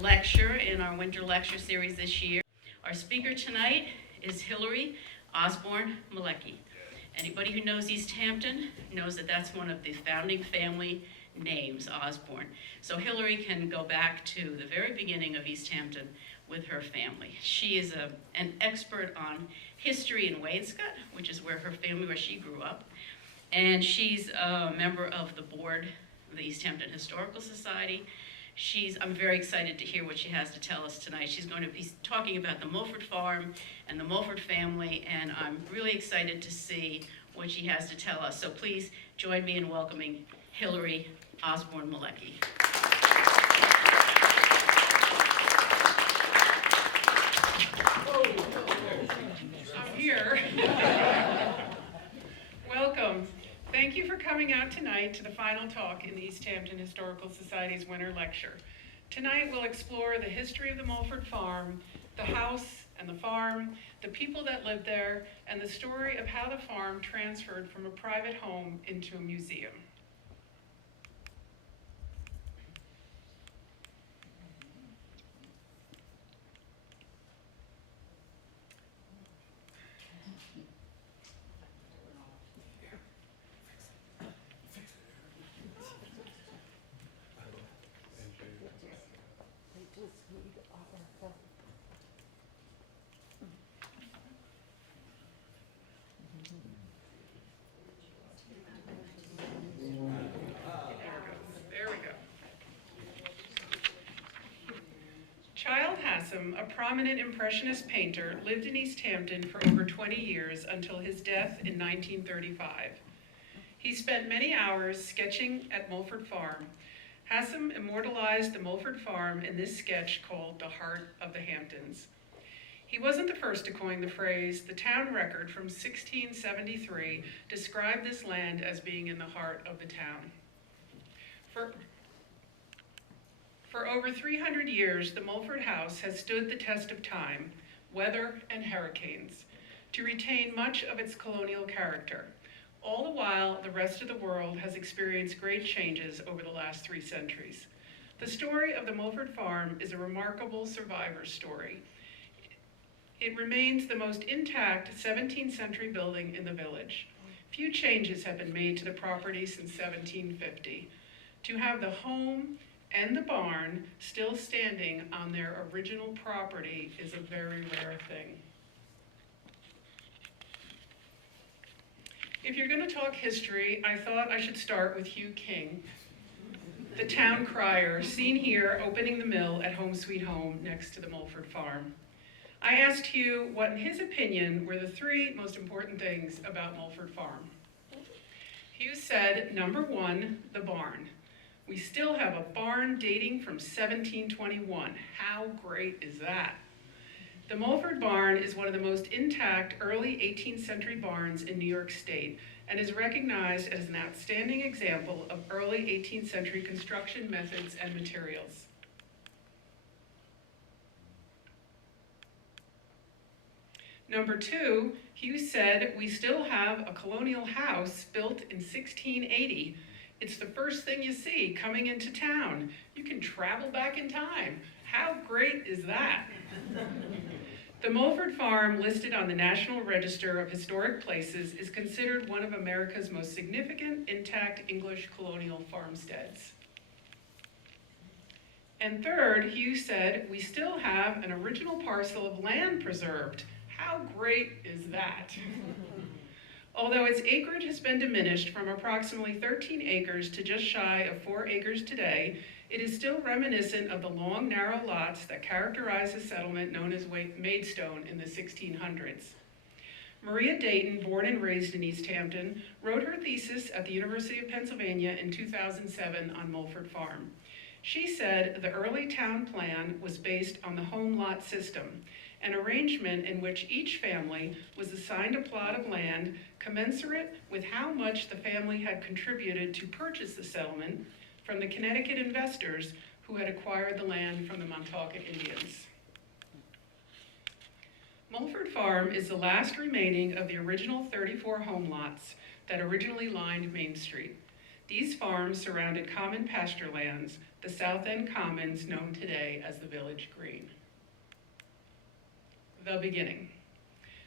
lecture in our winter lecture series this year. Our speaker tonight is Hillary Osborne Malecki. Anybody who knows East Hampton knows that that's one of the founding family names, Osborne. So Hillary can go back to the very beginning of East Hampton with her family. She is an expert on history in Wainscott, which is where she grew up. And she's a member of the board of the East Hampton Historical Society. I'm very excited to hear what she has to tell us tonight. She's going to be talking about the Mulford farm and the Mulford family, and I'm really excited to see what she has to tell us. So please join me in welcoming Hillary Osborne Malecki. I'm here. Welcome. Thank you for coming out tonight to the final talk in the East Hampton Historical Society's Winter Lecture. Tonight we'll explore the history of the Mulford farm, the house and the farm, the people that lived there, and the story of how the farm transferred from a private home into a museum. A prominent Impressionist painter, lived in East Hampton for over 20 years until his death in 1935. He spent many hours sketching at Mulford Farm. Hassam immortalized the Mulford farm in this sketch called The Heart of the Hamptons. He wasn't the first to coin the phrase. The town record from 1673 described this land as being in the heart of the town. For over 300 years, the Mulford house has stood the test of time, weather, and hurricanes, to retain much of its colonial character. All the while, the rest of the world has experienced great changes over the last 3 centuries. The story of the Mulford farm is a remarkable survivor story. It remains the most intact 17th century building in the village. Few changes have been made to the property since 1750. To have the home and the barn still standing on their original property is a very rare thing. If you're going to talk history, I thought I should start with Hugh King, the town crier, seen here opening the mill at Home Sweet Home next to the Mulford farm. I asked Hugh what, in his opinion, were the 3 most important things about Mulford farm. Hugh said, number 1, the barn. We still have a barn dating from 1721. How great is that? The Mulford barn is one of the most intact early 18th century barns in New York State and is recognized as an outstanding example of early 18th century construction methods and materials. Number 2, Hugh said, we still have a colonial house built in 1680. It's the first thing you see coming into town. You can travel back in time. How great is that? The Mulford farm, listed on the National Register of Historic Places, is considered one of America's most significant intact English colonial farmsteads. And third, Hugh said, we still have an original parcel of land preserved. How great is that? Although its acreage has been diminished from approximately 13 acres to just shy of 4 acres today, it is still reminiscent of the long, narrow lots that characterize the settlement known as Maidstone in the 1600s. Maria Dayton, born and raised in East Hampton, wrote her thesis at the University of Pennsylvania in 2007 on Mulford Farm. She said the early town plan was based on the home lot system, an arrangement in which each family was assigned a plot of land commensurate with how much the family had contributed to purchase the settlement from the Connecticut investors who had acquired the land from the Montauk Indians. Mulford Farm is the last remaining of the original 34 home lots that originally lined Main Street. These farms surrounded common pasture lands, the South End Commons known today as the Village Green. The beginning.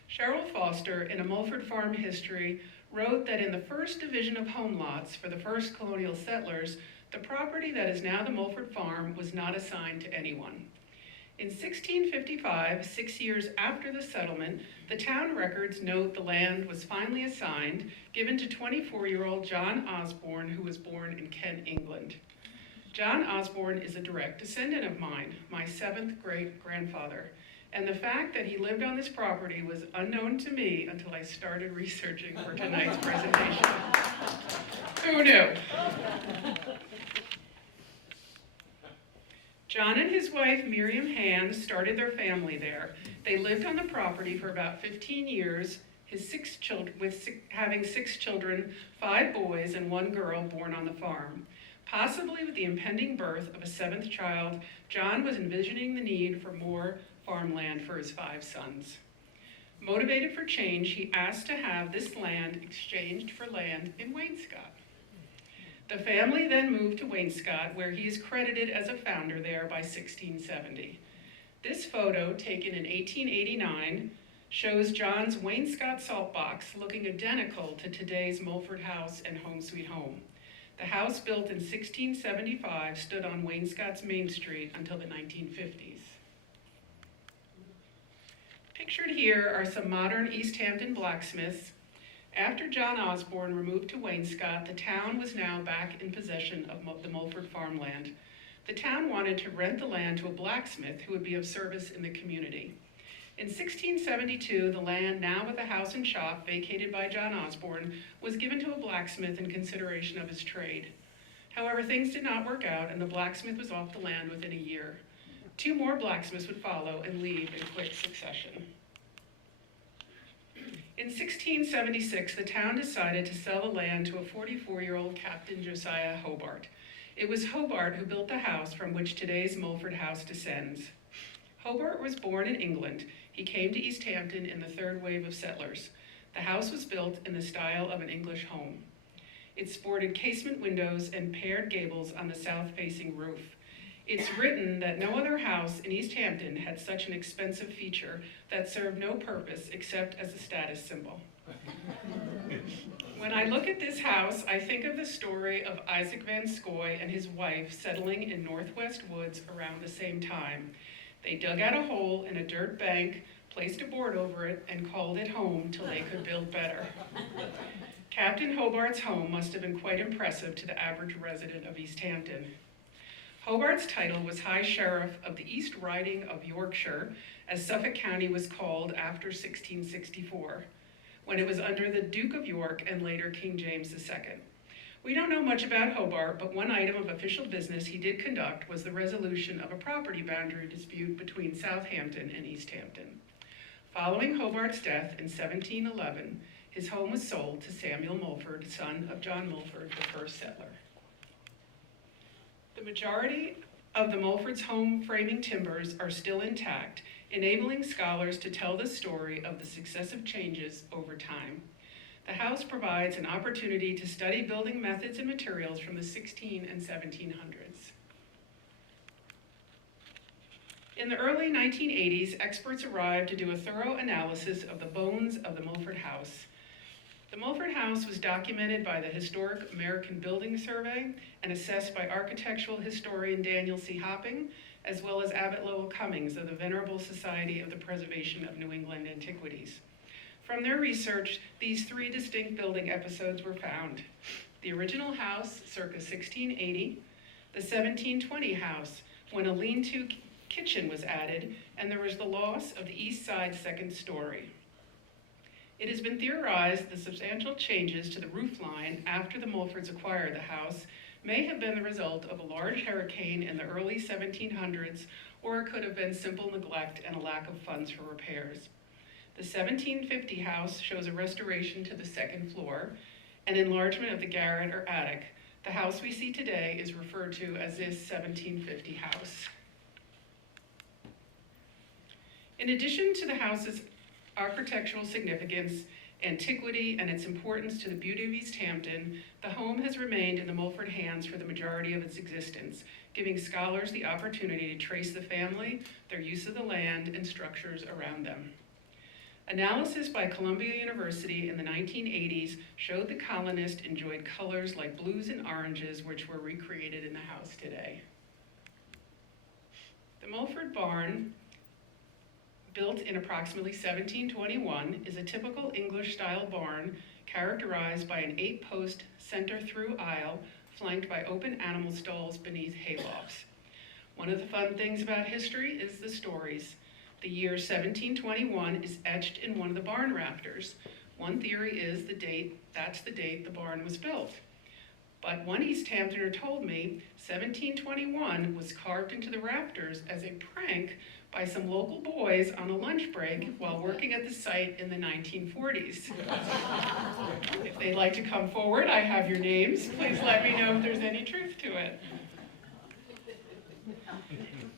Cheryl Foster, in a Mulford farm history, wrote that in the first division of home lots for the first colonial settlers, the property that is now the Mulford farm was not assigned to anyone. In 1655, 6 years after the settlement, the town records note the land was finally assigned, given to 24-year-old John Osborne, who was born in Kent, England. John Osborne is a direct descendant of mine, my 7th great-grandfather, and the fact that he lived on this property was unknown to me until I started researching for tonight's presentation. Who knew? John and his wife, Miriam Hand, started their family there. They lived on the property for about 15 years, having 6 children, 5 boys and 1 girl born on the farm. Possibly with the impending birth of a 7th child, John was envisioning the need for more farmland for his 5 sons. Motivated for change, he asked to have this land exchanged for land in Wainscott. The family then moved to Wainscott, where he is credited as a founder there by 1670. This photo, taken in 1889, shows John's Wainscott salt box looking identical to today's Mulford House and Home Sweet Home. The house, built in 1675, stood on Wainscott's Main Street until the 1950s. Pictured here are some modern East Hampton blacksmiths. After John Osborne removed to Wainscott, the town was now back in possession of the Mulford farmland. The town wanted to rent the land to a blacksmith who would be of service in the community. In 1672, the land, now with a house and shop vacated by John Osborne, was given to a blacksmith in consideration of his trade. However, things did not work out, and the blacksmith was off the land within a year. 2 more blacksmiths would follow and leave in quick succession. In 1676, the town decided to sell the land to a 44-year-old Captain Josiah Hobart. It was Hobart who built the house from which today's Mulford House descends. Hobart was born in England. He came to East Hampton in the 3rd wave of settlers. The house was built in the style of an English home. It sported casement windows and paired gables on the south-facing roof. It's written that no other house in East Hampton had such an expensive feature that served no purpose except as a status symbol. When I look at this house, I think of the story of Isaac Van Scoy and his wife settling in Northwest Woods around the same time. They dug out a hole in a dirt bank, placed a board over it, and called it home till they could build better. Captain Hobart's home must have been quite impressive to the average resident of East Hampton. Hobart's title was High Sheriff of the East Riding of Yorkshire, as Suffolk County was called after 1664, when it was under the Duke of York and later King James II. We don't know much about Hobart, but one item of official business he did conduct was the resolution of a property boundary dispute between Southampton and East Hampton. Following Hobart's death in 1711, his home was sold to Samuel Mulford, son of John Mulford, the first settler. The majority of the Mulford's home framing timbers are still intact, enabling scholars to tell the story of the successive changes over time. The house provides an opportunity to study building methods and materials from the 16 and 1700s. In the early 1980s, experts arrived to do a thorough analysis of the bones of the Mulford House. The Mulford House was documented by the Historic American Building Survey and assessed by architectural historian Daniel C. Hopping, as well as Abbott Lowell Cummings of the Venerable Society of the Preservation of New England Antiquities. From their research, these 3 distinct building episodes were found. The original house, circa 1680, the 1720 house, when a lean-to kitchen was added, and there was the loss of the east side 2nd story. It has been theorized the substantial changes to the roof line after the Mulfords acquired the house may have been the result of a large hurricane in the early 1700s, or it could have been simple neglect and a lack of funds for repairs. The 1750 house shows a restoration to the 2nd floor, an enlargement of the garret or attic. The house we see today is referred to as this 1750 house. In addition to the house's architectural significance, antiquity, and its importance to the beauty of East Hampton, the home has remained in the Mulford hands for the majority of its existence, giving scholars the opportunity to trace the family, their use of the land, and structures around them. Analysis by Columbia University in the 1980s showed the colonists enjoyed colors like blues and oranges, which were recreated in the house today. The Mulford barn, built in approximately 1721, is a typical English-style barn characterized by an 8-post center-through aisle flanked by open animal stalls beneath haylofts. One of the fun things about history is the stories. The year 1721 is etched in one of the barn rafters. One theory is that's the date the barn was built. But one East Hamptoner told me 1721 was carved into the rafters as a prank by some local boys on a lunch break while working at the site in the 1940s. If they'd like to come forward, I have your names. Please let me know if there's any truth to it.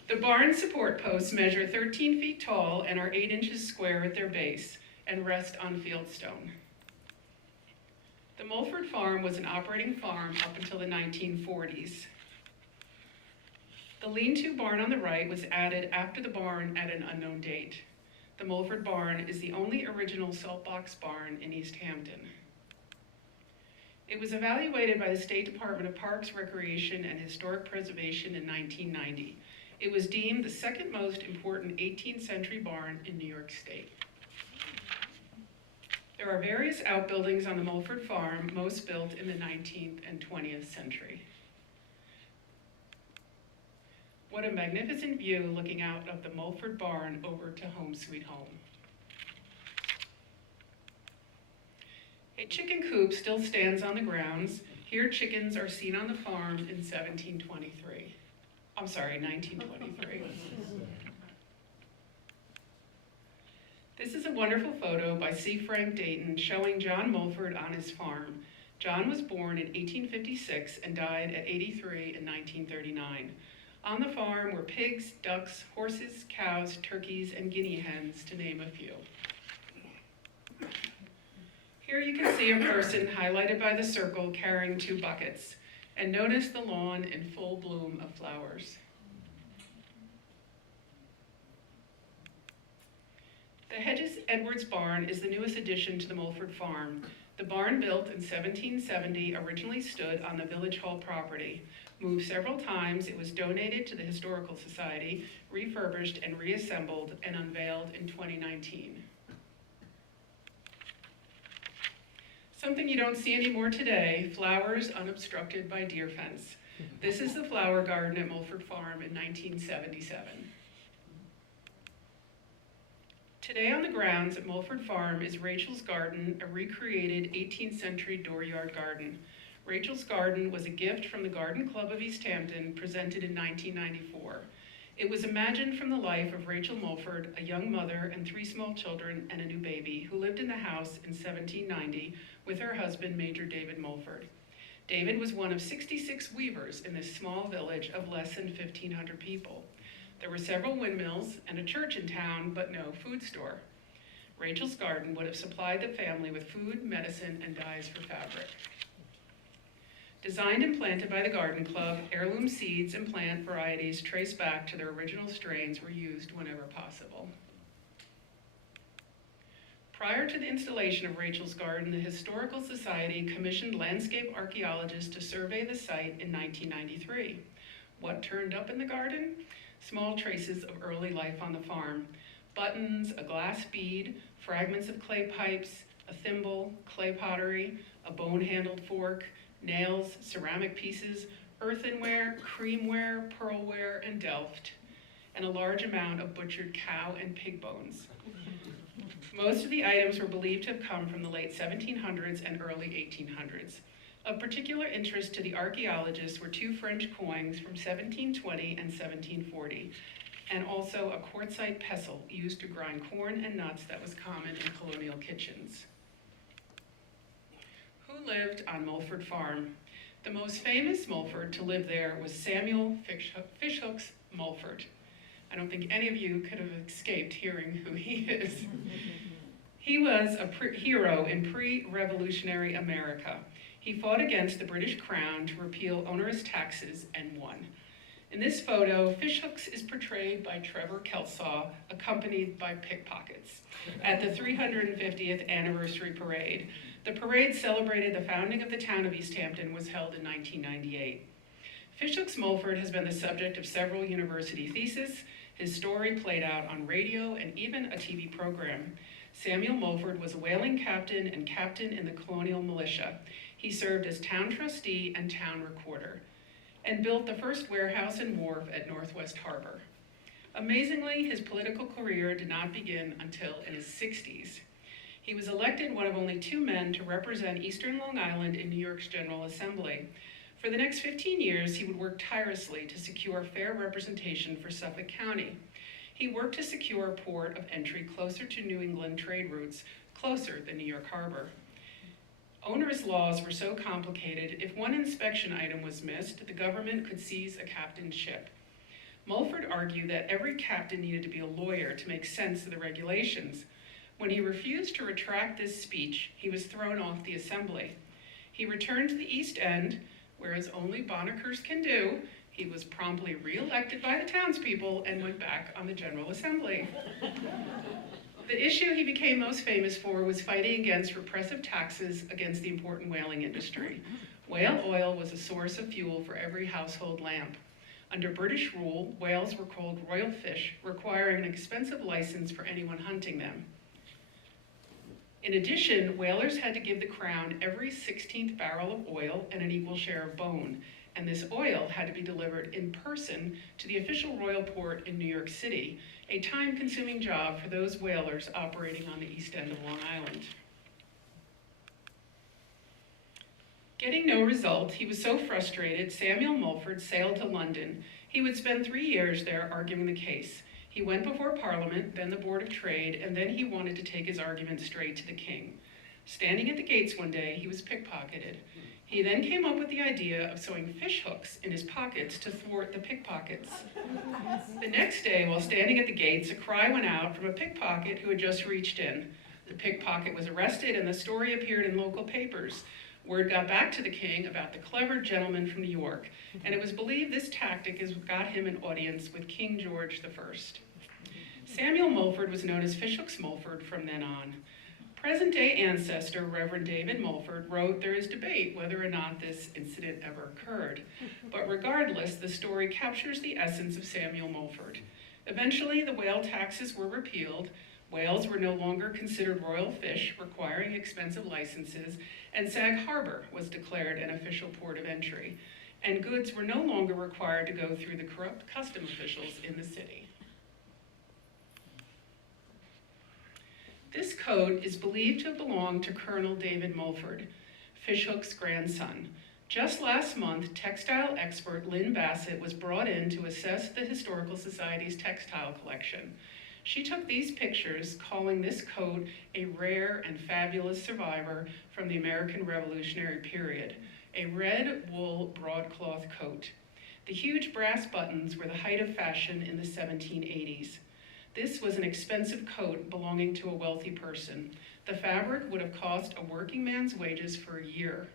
The barn support posts measure 13 feet tall and are 8 inches square at their base and rest on fieldstone. The Mulford farm was an operating farm up until the 1940s. The lean-to barn on the right was added after the barn at an unknown date. The Mulford barn is the only original saltbox barn in East Hampton. It was evaluated by the State Department of Parks, Recreation, and Historic Preservation in 1990. It was deemed the second most important 18th century barn in New York State. There are various outbuildings on the Mulford farm, most built in the 19th and 20th century. What a magnificent view looking out of the Mulford barn over to Home Sweet Home. A chicken coop still stands on the grounds. Here chickens are seen on the farm in 1923. This is a wonderful photo by C. Frank Dayton showing John Mulford on his farm. John was born in 1856 and died at 83 in 1939. On the farm were pigs, ducks, horses, cows, turkeys, and guinea hens, to name a few. Here you can see a person highlighted by the circle carrying 2 buckets, and notice the lawn in full bloom of flowers. The Hedges Edwards barn is the newest addition to the Mulford farm. The barn, built in 1770, originally stood on the Village Hall property. Moved several times, it was donated to the Historical Society, refurbished and reassembled, and unveiled in 2019. Something you don't see anymore today, flowers unobstructed by deer fence. This is the flower garden at Mulford Farm in 1977. Today on the grounds at Mulford Farm is Rachel's Garden, a recreated 18th century dooryard garden. Rachel's Garden was a gift from the Garden Club of East Hampton, presented in 1994. It was imagined from the life of Rachel Mulford, a young mother and 3 small children and a new baby, who lived in the house in 1790 with her husband, Major David Mulford. David was one of 66 weavers in this small village of less than 1,500 people. There were several windmills and a church in town, but no food store. Rachel's Garden would have supplied the family with food, medicine, and dyes for fabric. Designed and planted by the Garden Club, heirloom seeds and plant varieties traced back to their original strains were used whenever possible. Prior to the installation of Rachel's Garden, the Historical Society commissioned landscape archaeologists to survey the site in 1993. What turned up in the garden? Small traces of early life on the farm. Buttons, a glass bead, fragments of clay pipes, a thimble, clay pottery, a bone-handled fork, nails, ceramic pieces, earthenware, creamware, pearlware, and delft, and a large amount of butchered cow and pig bones. Most of the items were believed to have come from the late 1700s and early 1800s. Of particular interest to the archaeologists were 2 French coins from 1720 and 1740, and also a quartzite pestle used to grind corn and nuts that was common in colonial kitchens. Who lived on Mulford Farm? The most famous Mulford to live there was Samuel Fishhooks Mulford. I don't think any of you could have escaped hearing who he is. He was a hero in pre-revolutionary America. He fought against the British Crown to repeal onerous taxes and won. In this photo, fishhooks is portrayed by Trevor Kelsaw, accompanied by pickpockets, at the 350th anniversary parade. The parade celebrated the founding of the town of East Hampton, was held in 1998. Fishhooks Mulford has been the subject of several university theses, his story played out on radio and even a TV program. Samuel Mulford was a whaling captain and captain in the colonial militia. He served as town trustee and town recorder, and built the first warehouse and wharf at Northwest Harbor. Amazingly, his political career did not begin until in his 60s. He was elected one of only 2 men to represent Eastern Long Island in New York's General Assembly. For the next 15 years, he would work tirelessly to secure fair representation for Suffolk County. He worked to secure a port of entry closer to New England trade routes, closer than New York Harbor. Onerous laws were so complicated, if one inspection item was missed, the government could seize a captain's ship. Mulford argued that every captain needed to be a lawyer to make sense of the regulations. When he refused to retract this speech, he was thrown off the assembly. He returned to the East End, where as only Bonnickers can do, he was promptly re-elected by the townspeople and went back on the General Assembly. The issue he became most famous for was fighting against repressive taxes against the important whaling industry. Whale oil was a source of fuel for every household lamp. Under British rule, whales were called royal fish, requiring an expensive license for anyone hunting them. In addition, whalers had to give the crown every 16th barrel of oil and an equal share of bone, and this oil had to be delivered in person to the official royal port in New York City, a time-consuming job for those whalers operating on the East End of Long Island. Getting no result, he was so frustrated, Samuel Mulford sailed to London. He would spend 3 years there arguing the case. He went before Parliament, then the Board of Trade, and then he wanted to take his argument straight to the king. Standing at the gates one day, he was pickpocketed. He then came up with the idea of sewing fish hooks in his pockets to thwart the pickpockets. The next day, while standing at the gates, a cry went out from a pickpocket who had just reached in. The pickpocket was arrested and the story appeared in local papers. Word got back to the king about the clever gentleman from New York, and it was believed this tactic got him an audience with King George I. Samuel Mulford was known as Fishhooks Mulford from then on. Present-day ancestor, Reverend David Mulford, wrote, "There is debate whether or not this incident ever occurred. But regardless, the story captures the essence of Samuel Mulford. Eventually, the whale taxes were repealed, whales were no longer considered royal fish, requiring expensive licenses, and Sag Harbor was declared an official port of entry, and goods were no longer required to go through the corrupt custom officials in the city." This coat is believed to have belonged to Colonel David Mulford, Fishhook's grandson. Just last month, textile expert Lynn Bassett was brought in to assess the Historical Society's textile collection. She took these pictures, calling this coat a rare and fabulous survivor from the American Revolutionary period, a red wool broadcloth coat. The huge brass buttons were the height of fashion in the 1780s. This was an expensive coat belonging to a wealthy person. The fabric would have cost a working man's wages for a year.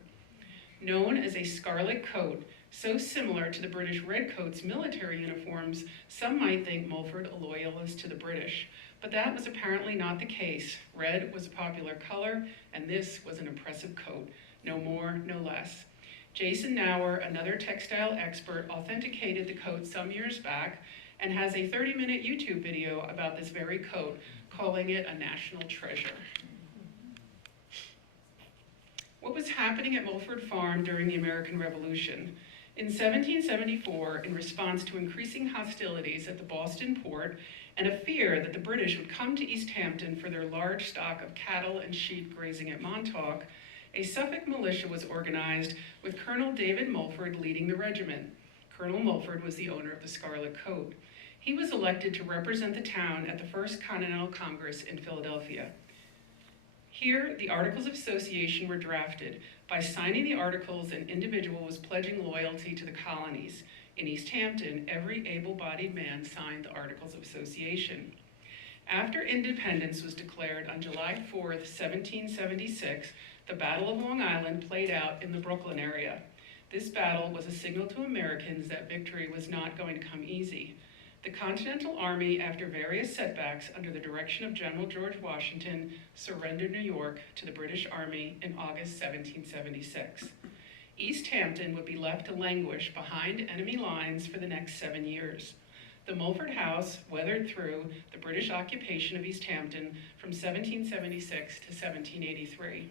Known as a scarlet coat, so similar to the British redcoats' military uniforms, some might think Mulford a loyalist to the British, but that was apparently not the case. Red was a popular color, and this was an impressive coat, no more, no less. Jason Nauer, another textile expert, authenticated the coat some years back and has a 30-minute YouTube video about this very coat, calling it a national treasure. What was happening at Mulford Farm during the American Revolution? In 1774, in response to increasing hostilities at the Boston port and a fear that the British would come to East Hampton for their large stock of cattle and sheep grazing at Montauk, a Suffolk militia was organized with Colonel David Mulford leading the regiment. Colonel Mulford was the owner of the scarlet coat. He was elected to represent the town at the First Continental Congress in Philadelphia. Here, the Articles of Association were drafted. By signing the articles, an individual was pledging loyalty to the colonies. In East Hampton, every able-bodied man signed the Articles of Association. After independence was declared on July 4th, 1776, the Battle of Long Island played out in the Brooklyn area. This battle was a signal to Americans that victory was not going to come easy. The Continental Army, after various setbacks under the direction of General George Washington, surrendered New York to the British Army in August 1776. East Hampton would be left to languish behind enemy lines for the next 7 years. The Mulford House weathered through the British occupation of East Hampton from 1776 to 1783.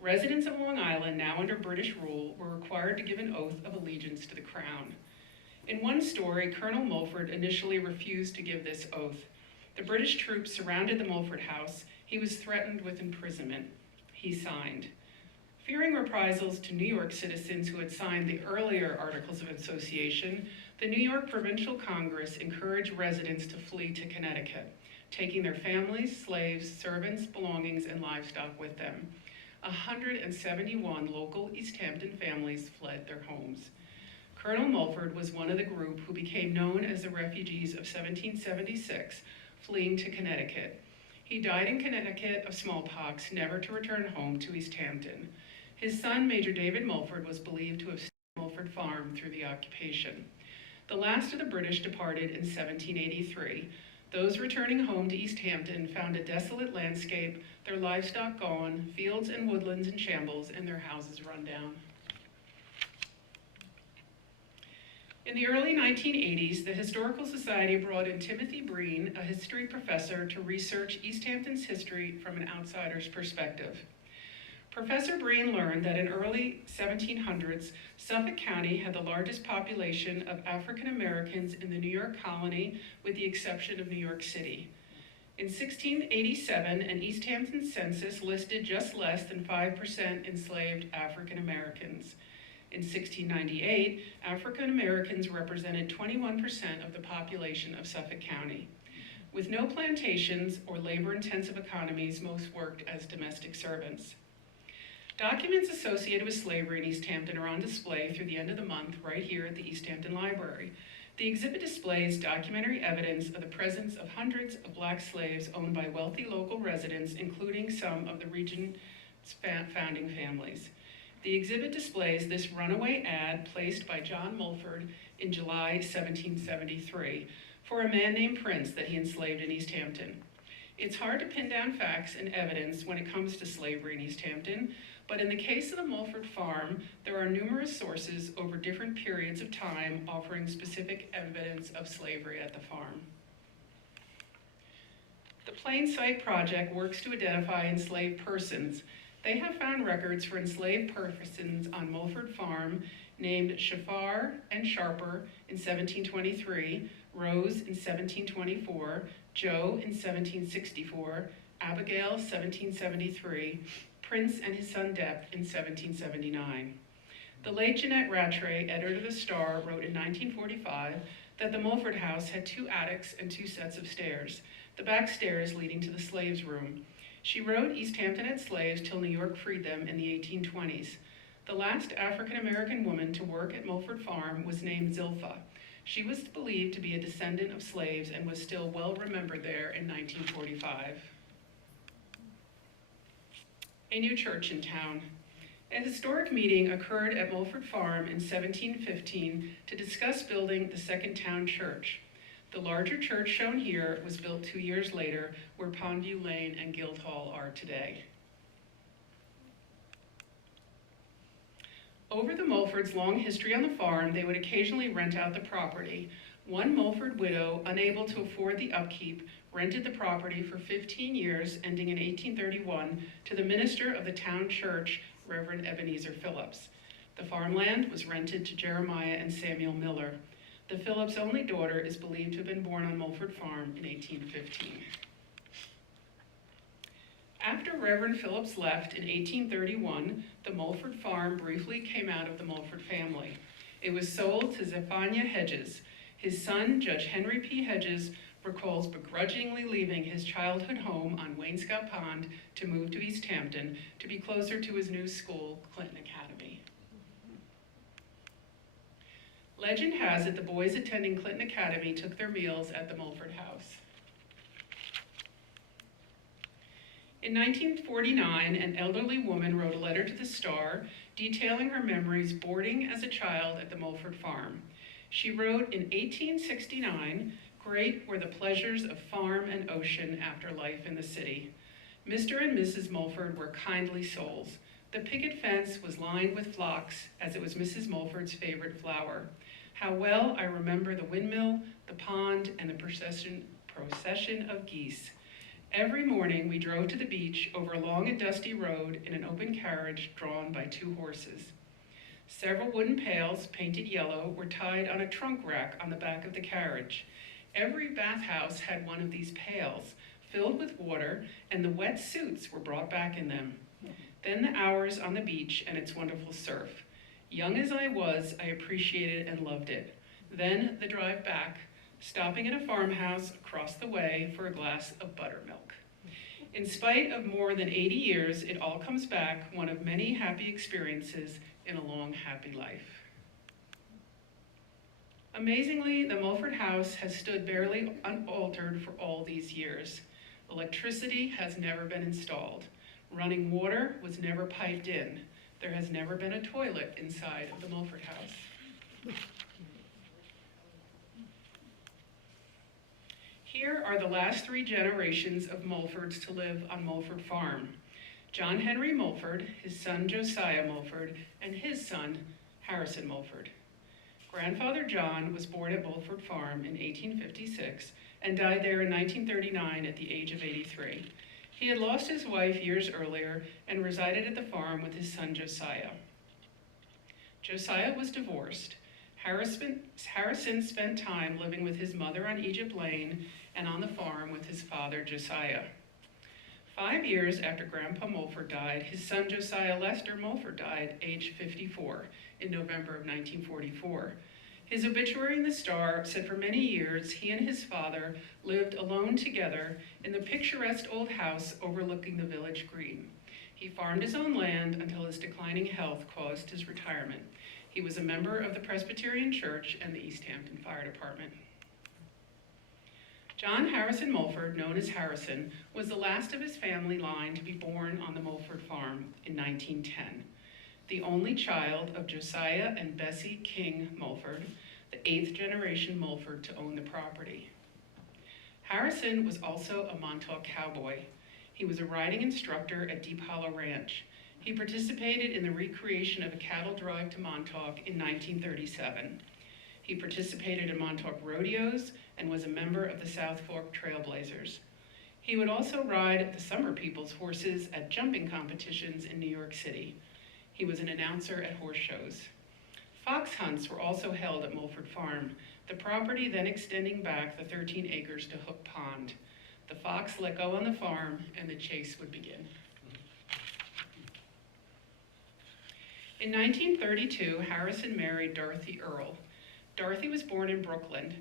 Residents of Long Island, now under British rule, were required to give an oath of allegiance to the Crown. In one story, Colonel Mulford initially refused to give this oath. The British troops surrounded the Mulford House. He was threatened with imprisonment. He signed. Fearing reprisals to New York citizens who had signed the earlier Articles of Association, the New York Provincial Congress encouraged residents to flee to Connecticut, taking their families, slaves, servants, belongings, and livestock with them. 171 local East Hampton families fled their homes. Colonel Mulford was one of the group who became known as the refugees of 1776, fleeing to Connecticut. He died in Connecticut of smallpox, never to return home to East Hampton. His son, Major David Mulford, was believed to have stayed at Mulford Farm through the occupation. The last of the British departed in 1783. Those returning home to East Hampton found a desolate landscape, their livestock gone, fields and woodlands in shambles, and their houses run down. In the early 1980s, the Historical Society brought in Timothy Breen, a history professor, to research East Hampton's history from an outsider's perspective. Professor Breen learned that in early 1700s, Suffolk County had the largest population of African Americans in the New York colony, with the exception of New York City. In 1687, an East Hampton census listed just less than 5% enslaved African Americans. In 1698, African Americans represented 21% of the population of Suffolk County. With no plantations or labor-intensive economies, most worked as domestic servants. Documents associated with slavery in East Hampton are on display through the end of the month right here at the East Hampton Library. The exhibit displays documentary evidence of the presence of hundreds of black slaves owned by wealthy local residents, including some of the region's founding families. The exhibit displays this runaway ad placed by John Mulford in July 1773 for a man named Prince that he enslaved in East Hampton. It's hard to pin down facts and evidence when it comes to slavery in East Hampton, but in the case of the Mulford Farm, there are numerous sources over different periods of time offering specific evidence of slavery at the farm. The Plain Sight Project works to identify enslaved persons. They have found records for enslaved persons on Mulford Farm named Shafar and Sharper in 1723, Rose in 1724, Joe in 1764, Abigail 1773, Prince and his son Depp in 1779. The late Jeanette Rattray, editor of the Star, wrote in 1945 that the Mulford house had 2 attics and 2 sets of stairs, the back stairs leading to the slaves' room. She wrote East Hampton had slaves till New York freed them in the 1820s. The last African-American woman to work at Mulford Farm was named Zilpha. She was believed to be a descendant of slaves and was still well remembered there in 1945. A new church in town. A historic meeting occurred at Mulford Farm in 1715 to discuss building the second town church. The larger church shown here was built 2 years later, where Pondview Lane and Guildhall are today. Over the Mulfords' long history on the farm, they would occasionally rent out the property. One Mulford widow, unable to afford the upkeep, rented the property for 15 years, ending in 1831, to the minister of the town church, Reverend Ebenezer Phillips. The farmland was rented to Jeremiah and Samuel Miller. The Phillips' only daughter is believed to have been born on Mulford Farm in 1815. After Reverend Phillips left in 1831, the Mulford Farm briefly came out of the Mulford family. It was sold to Zephaniah Hedges. His son, Judge Henry P. Hedges, recalls begrudgingly leaving his childhood home on Wainscott Pond to move to East Hampton to be closer to his new school, Clinton Academy. Legend has it the boys attending Clinton Academy took their meals at the Mulford house. In 1949, an elderly woman wrote a letter to the Star detailing her memories boarding as a child at the Mulford farm. She wrote, in 1869, great were the pleasures of farm and ocean after life in the city. Mr. and Mrs. Mulford were kindly souls. The picket fence was lined with phlox, as it was Mrs. Mulford's favorite flower. How well I remember the windmill, the pond, and the procession of geese. Every morning we drove to the beach over a long and dusty road in an open carriage drawn by 2 horses. Several wooden pails, painted yellow, were tied on a trunk rack on the back of the carriage. Every bathhouse had one of these pails, filled with water, and the wet suits were brought back in them. Then the hours on the beach and its wonderful surf. Young as I was, I appreciated and loved it. Then the drive back, stopping at a farmhouse across the way for a glass of buttermilk. In spite of more than 80 years, it all comes back, one of many happy experiences in a long, happy life. Amazingly, the Mulford house has stood barely unaltered for all these years. Electricity has never been installed. Running water was never piped in. There has never been a toilet inside of the Mulford house. Here are the last 3 generations of Mulfords to live on Mulford Farm. John Henry Mulford, his son Josiah Mulford, and his son Harrison Mulford. Grandfather John was born at Mulford Farm in 1856 and died there in 1939 at the age of 83. He had lost his wife years earlier and resided at the farm with his son Josiah. Josiah was divorced. Harrison spent time living with his mother on Egypt Lane and on the farm with his father Josiah. 5 years after Grandpa Mulford died, his son Josiah Lester Mulford died, age 54, in November of 1944. His obituary in the Star said for many years he and his father lived alone together in the picturesque old house overlooking the village green. He farmed his own land until his declining health caused his retirement. He was a member of the Presbyterian Church and the East Hampton Fire Department. John Harrison Mulford, known as Harrison, was the last of his family line to be born on the Mulford farm in 1910. The only child of Josiah and Bessie King Mulford, the 8th generation Mulford to own the property. Harrison was also a Montauk cowboy. He was a riding instructor at Deep Hollow Ranch. He participated in the recreation of a cattle drive to Montauk in 1937. He participated in Montauk rodeos and was a member of the South Fork Trailblazers. He would also ride the Summer People's horses at jumping competitions in New York City. He was an announcer at horse shows. Fox hunts were also held at Mulford Farm, the property then extending back the 13 acres to Hook Pond. The fox let go on the farm and the chase would begin. In 1932, Harrison married Dorothy Earle. Dorothy was born in Brooklyn.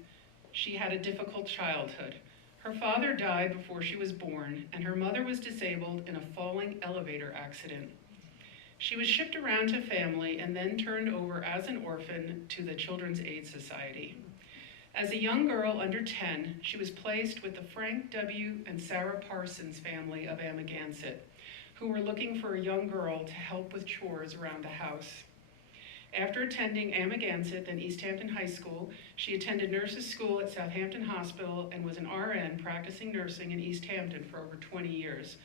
She had a difficult childhood. Her father died before she was born, and her mother was disabled in a falling elevator accident. She was shipped around to family and then turned over as an orphan to the Children's Aid Society. As a young girl under 10, she was placed with the Frank W. and Sarah Parsons family of Amagansett, who were looking for a young girl to help with chores around the house. After attending Amagansett and East Hampton High School, she attended nurses' school at Southampton Hospital and was an RN practicing nursing in East Hampton for over 20 years,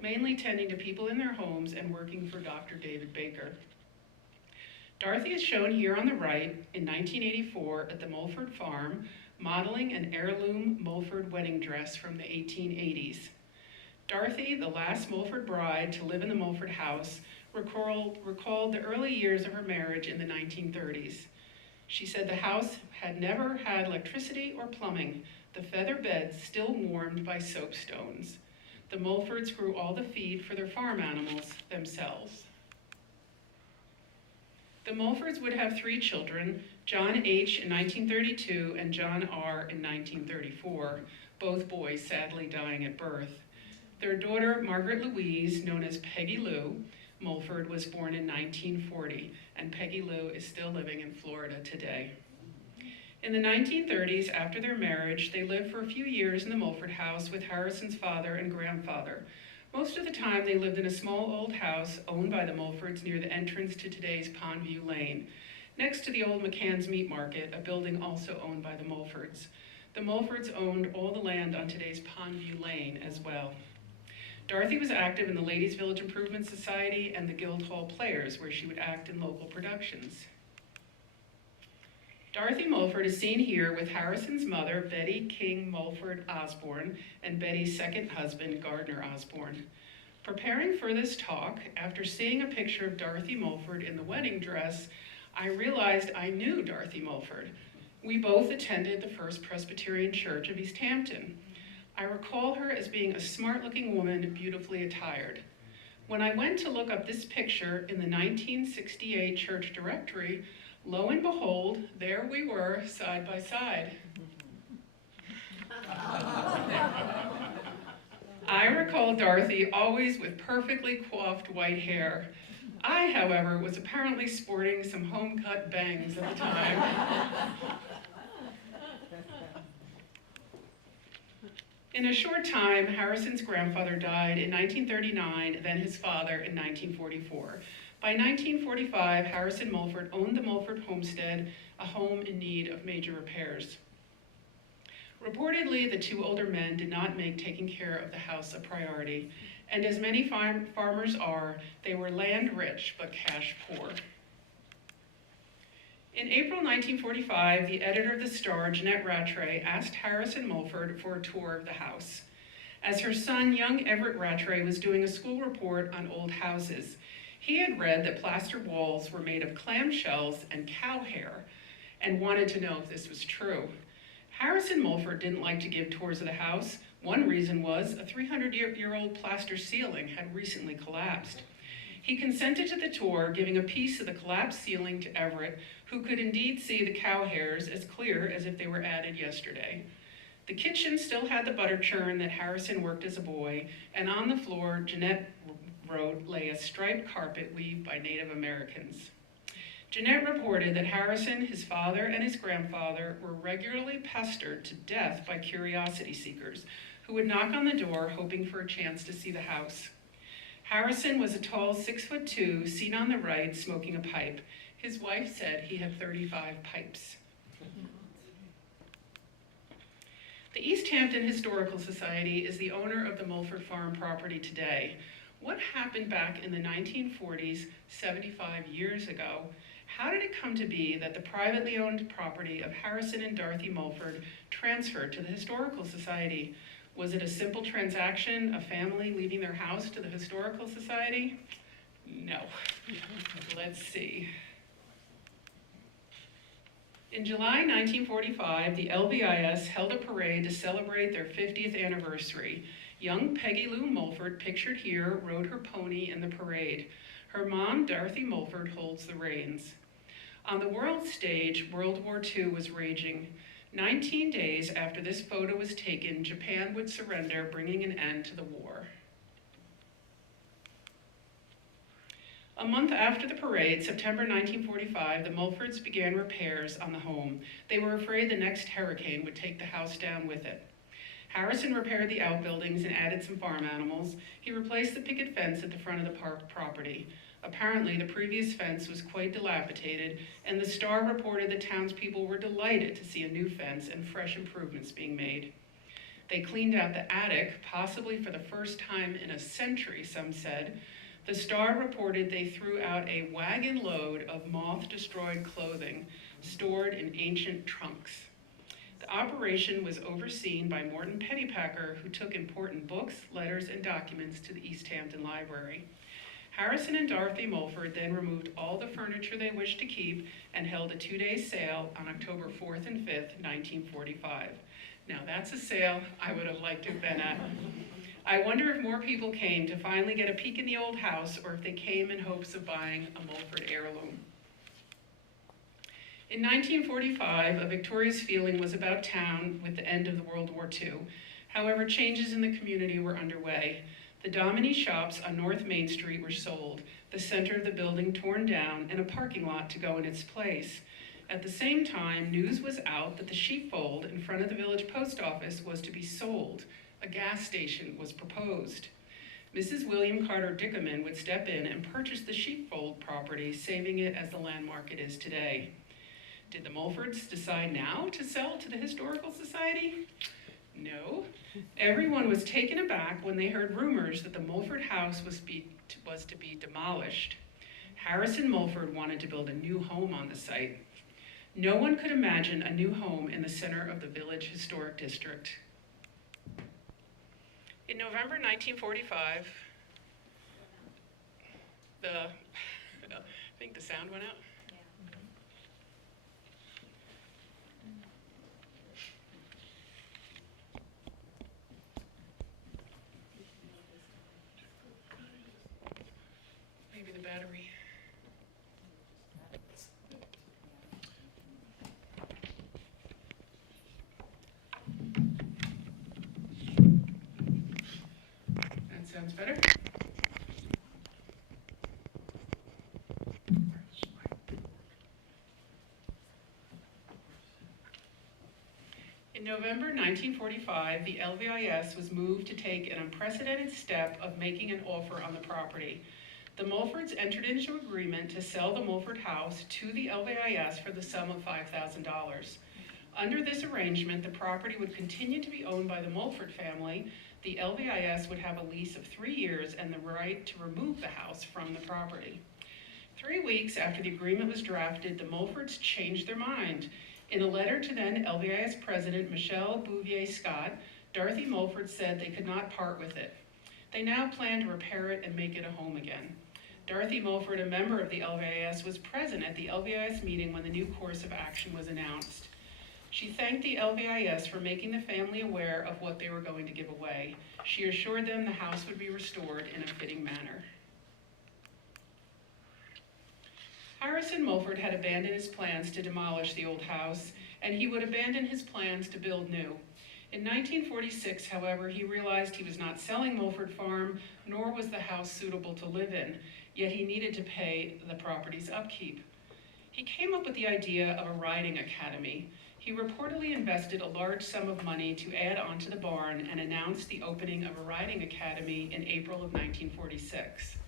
mainly tending to people in their homes and working for Dr. David Baker. Dorothy is shown here on the right in 1984 at the Mulford Farm, modeling an heirloom Mulford wedding dress from the 1880s. Dorothy, the last Mulford bride to live in the Mulford house, recalled the early years of her marriage in the 1930s. She said the house had never had electricity or plumbing, the feather beds still warmed by soapstones. The Mulfords grew all the feed for their farm animals themselves. The Mulfords would have 3 children, John H. in 1932 and John R. in 1934, both boys sadly dying at birth. Their daughter, Margaret Louise, known as Peggy Lou Mulford, was born in 1940, and Peggy Lou is still living in Florida today. In the 1930s, after their marriage, they lived for a few years in the Mulford house with Harrison's father and grandfather. Most of the time, they lived in a small old house owned by the Mulfords near the entrance to today's Pondview Lane, next to the old McCann's Meat Market, a building also owned by the Mulfords. The Mulfords owned all the land on today's Pondview Lane as well. Dorothy was active in the Ladies Village Improvement Society and the Guildhall Players, where she would act in local productions. Dorothy Mulford is seen here with Harrison's mother, Betty King Mulford Osborne, and Betty's second husband, Gardner Osborne. Preparing for this talk, after seeing a picture of Dorothy Mulford in the wedding dress, I realized I knew Dorothy Mulford. We both attended the First Presbyterian Church of East Hampton. I recall her as being a smart-looking woman, beautifully attired. When I went to look up this picture in the 1968 church directory, lo and behold, there we were, side by side. I recall Dorothy always with perfectly coiffed white hair. I, however, was apparently sporting some home-cut bangs at the time. In a short time, Harrison's grandfather died in 1939, then his father in 1944. By 1945, Harrison Mulford owned the Mulford homestead, a home in need of major repairs. Reportedly, the two older men did not make taking care of the house a priority, and as many farmers are, they were land rich but cash poor. In April 1945, the editor of the Star, Jeanette Rattray, asked Harrison Mulford for a tour of the house. As her son, young Everett Rattray, was doing a school report on old houses, he had read that plaster walls were made of clamshells and cow hair and wanted to know if this was true. Harrison Mulford didn't like to give tours of the house. One reason was a 300-year-old plaster ceiling had recently collapsed. He consented to the tour, giving a piece of the collapsed ceiling to Everett, who could indeed see the cow hairs as clear as if they were added yesterday. The kitchen still had the butter churn that Harrison worked as a boy, and on the floor, Jeanette wrote, lay a striped carpet weaved by Native Americans. Jeanette reported that Harrison, his father, and his grandfather were regularly pestered to death by curiosity seekers who would knock on the door hoping for a chance to see the house. Harrison was a tall 6'2", seen on the right, smoking a pipe. His wife said he had 35 pipes. The East Hampton Historical Society is the owner of the Mulford Farm property today. What happened back in the 1940s, 75 years ago? How did it come to be that the privately owned property of Harrison and Dorothy Mulford transferred to the Historical Society? Was it a simple transaction, a family leaving their house to the Historical Society? No. Let's see. In July 1945, the LVIS held a parade to celebrate their 50th anniversary. Young Peggy Lou Mulford, pictured here, rode her pony in the parade. Her mom, Dorothy Mulford, holds the reins. On the world stage, World War II was raging. 19 days after this photo was taken, Japan would surrender, bringing an end to the war. A month after the parade, September 1945, the Mulfords began repairs on the home. They were afraid the next hurricane would take the house down with it. Harrison repaired the outbuildings and added some farm animals. He replaced the picket fence at the front of the property. Apparently, the previous fence was quite dilapidated, and the Star reported that townspeople were delighted to see a new fence and fresh improvements being made. They cleaned out the attic, possibly for the first time in a century, some said. The Star reported they threw out a wagon load of moth-destroyed clothing stored in ancient trunks. The operation was overseen by Morton Pennypacker, who took important books, letters, and documents to the East Hampton Library. Harrison and Dorothy Mulford then removed all the furniture they wished to keep and held a 2-day sale on October 4th and 5th, 1945. Now that's a sale I would have liked to have been at. I wonder if more people came to finally get a peek in the old house, or if they came in hopes of buying a Mulford heirloom. In 1945, a victorious feeling was about town with the end of the World War II. However, changes in the community were underway. The Domini shops on North Main Street were sold, the center of the building torn down, and a parking lot to go in its place. At the same time, news was out that the sheepfold in front of the village post office was to be sold. A gas station was proposed. Mrs. William Carter Dickerman would step in and purchase the sheepfold property, saving it as the landmark it is today. Did the Mulfords decide now to sell to the Historical Society? No. Everyone was taken aback when they heard rumors that the Mulford house was to be demolished. Harrison Mulford wanted to build a new home on the site. No one could imagine a new home in the center of the Village Historic District. In November 1945, I think the sound went out. Maybe the battery. That sounds better. In November 1945, the LVIS was moved to take an unprecedented step of making an offer on the property. The Mulfords entered into agreement to sell the Mulford house to the LVIS for the sum of $5,000. Under this arrangement, the property would continue to be owned by the Mulford family. The LVIS would have a lease of 3 years and the right to remove the house from the property. 3 weeks after the agreement was drafted, the Mulfords changed their mind. In a letter to then LVIS President Michelle Bouvier Scott, Dorothy Mulford said they could not part with it. They now planned to repair it and make it a home again. Dorothy Mulford, a member of the LVIS, was present at the LVIS meeting when the new course of action was announced. She thanked the LVIS for making the family aware of what they were going to give away. She assured them the house would be restored in a fitting manner. Harrison Mulford had abandoned his plans to demolish the old house, and he would abandon his plans to build new. In 1946, however, he realized he was not selling Mulford Farm, nor was the house suitable to live in, yet he needed to pay the property's upkeep. He came up with the idea of a riding academy. He reportedly invested a large sum of money to add on to the barn and announced the opening of a riding academy in April of 1946.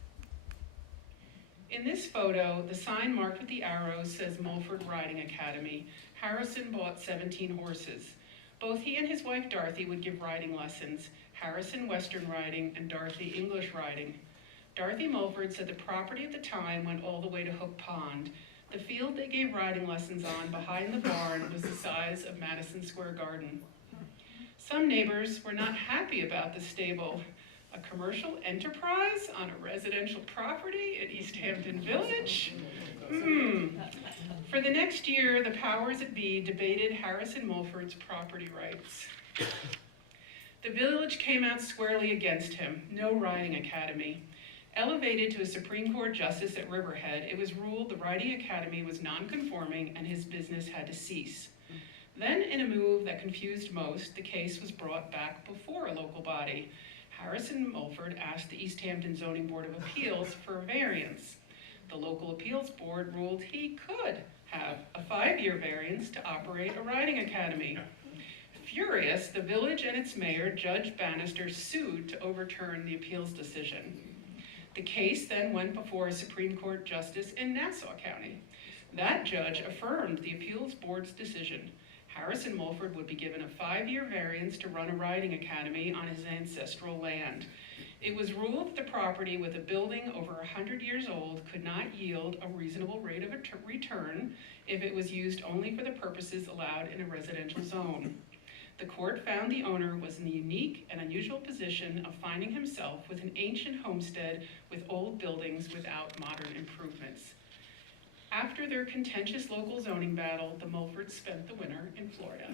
In this photo, the sign marked with the arrows says Mulford Riding Academy. Harrison bought 17 horses. Both he and his wife Dorothy would give riding lessons, Harrison Western riding and Dorothy English riding. Dorothy Mulford said the property at the time went all the way to Hook Pond. The field they gave riding lessons on behind the barn was the size of Madison Square Garden. Some neighbors were not happy about the stable. A commercial enterprise on a residential property in East Hampton Village? For the next year, the powers that be debated Harrison Mulford's property rights. The village came out squarely against him. No riding academy. Elevated to a Supreme Court justice at Riverhead, it was ruled the riding academy was non-conforming and his business had to cease. Then, in a move that confused most, the case was brought back before a local body. Harrison Mulford asked the East Hampton Zoning Board of Appeals for a variance. The local appeals board ruled he could have a 5-year variance to operate a riding academy. Furious, the village and its mayor, Judge Bannister, sued to overturn the appeals decision. The case then went before a Supreme Court justice in Nassau County. That judge affirmed the appeals board's decision. Harrison Mulford would be given a 5-year variance to run a riding academy on his ancestral land. It was ruled that the property with a building over 100 years old could not yield a reasonable rate of return if it was used only for the purposes allowed in a residential zone. The court found the owner was in the unique and unusual position of finding himself with an ancient homestead with old buildings without modern improvements. After their contentious local zoning battle, the Mulfords spent the winter in Florida.